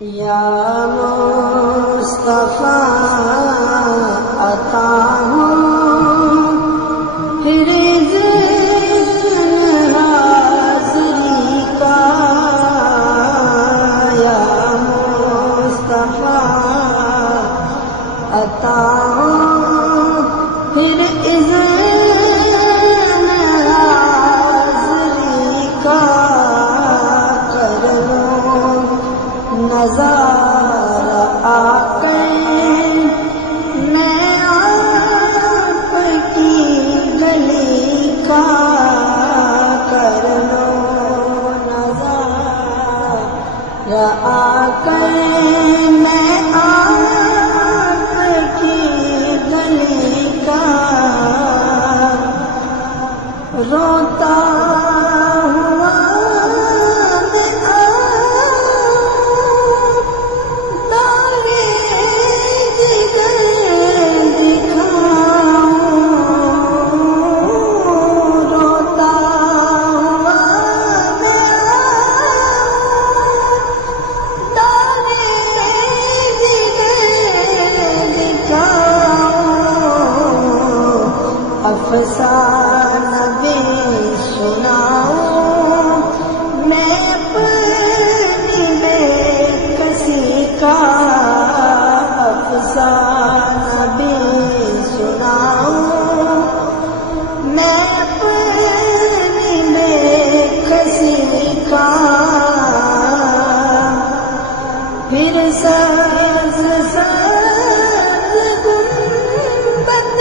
یا مصطفیٰ عطا ہوں پھر ذکر حاضری کا، یا مصطفیٰ عطا ہوں پھر اذن حاضری کا، کر لو نظارہ آ کر میں آپ کی گلی کا، کر لو نظارہ آ کر میں آپ کی گلی کا، روتا ہوا افسانہ بھی سناؤں میں اپنی بے کسی کا، افسانہ بھی سناؤں میں اپنی بے کسی کا، پھر سبز سبز گنبد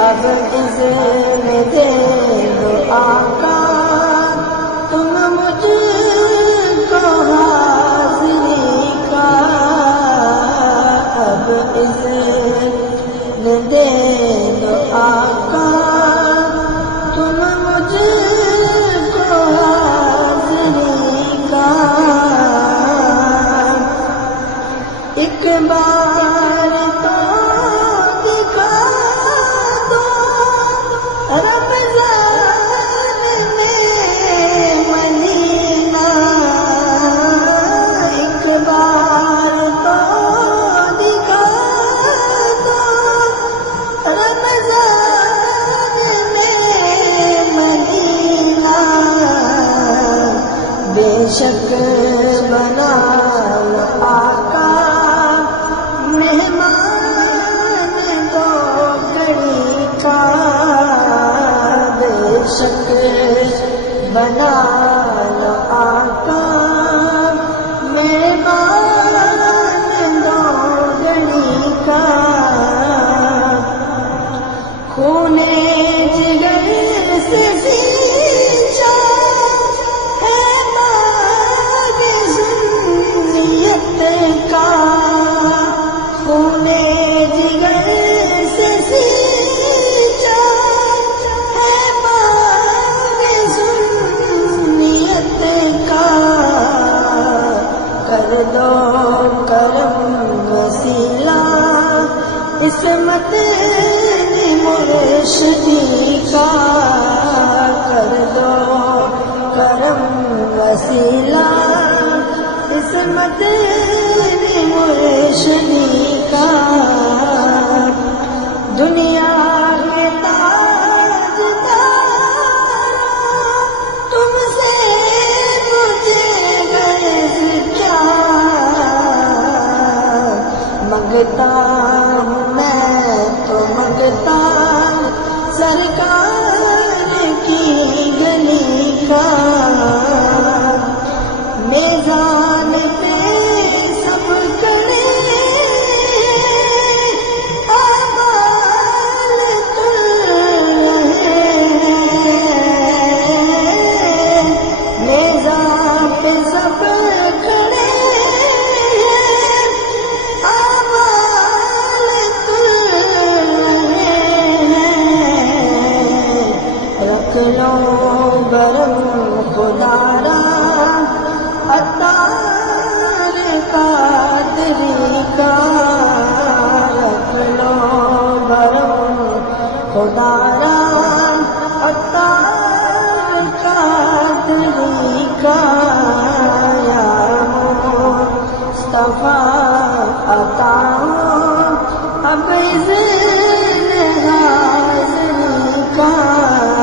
اب اذن دے دو آقا تم مجھ کو حاضری کا، اب اذن دے دو آقا تم مجھ کو حاضری کا، ایک بار تو دکھا رمضان میں مدینہ، ایک بار تو دکھا دو رمضان میں مدینہ، بے شک بنا لو آقا مہمان دو گھڑی کا، بے شک بنا لو آقا مہمان دو گھڑی کا، خون جگر سے سینچا ہے باغ سنیت کا، خون جگر سے سینچا ہے باغ سنیت کا، کر دو کرم وسیلہ عصمت مرشدی کا، کر دو کرم وسیلہ عصمت مرشدی کا، دنیا کے تاجدار تم سے مجھے غرض کیا، منگتا ہوں میں تو منگتا سرکار کی گلی کا، میزان پہ سب کرے اعمال تر رہے، میزان پہ سب کرے اعمال تر رہے، رکھ لو برم خدا را عطار قادری کا رکھ لو بھرم خدا را عطار قادری کا یا مصطفیٰ عطا اب اذن حاضری کا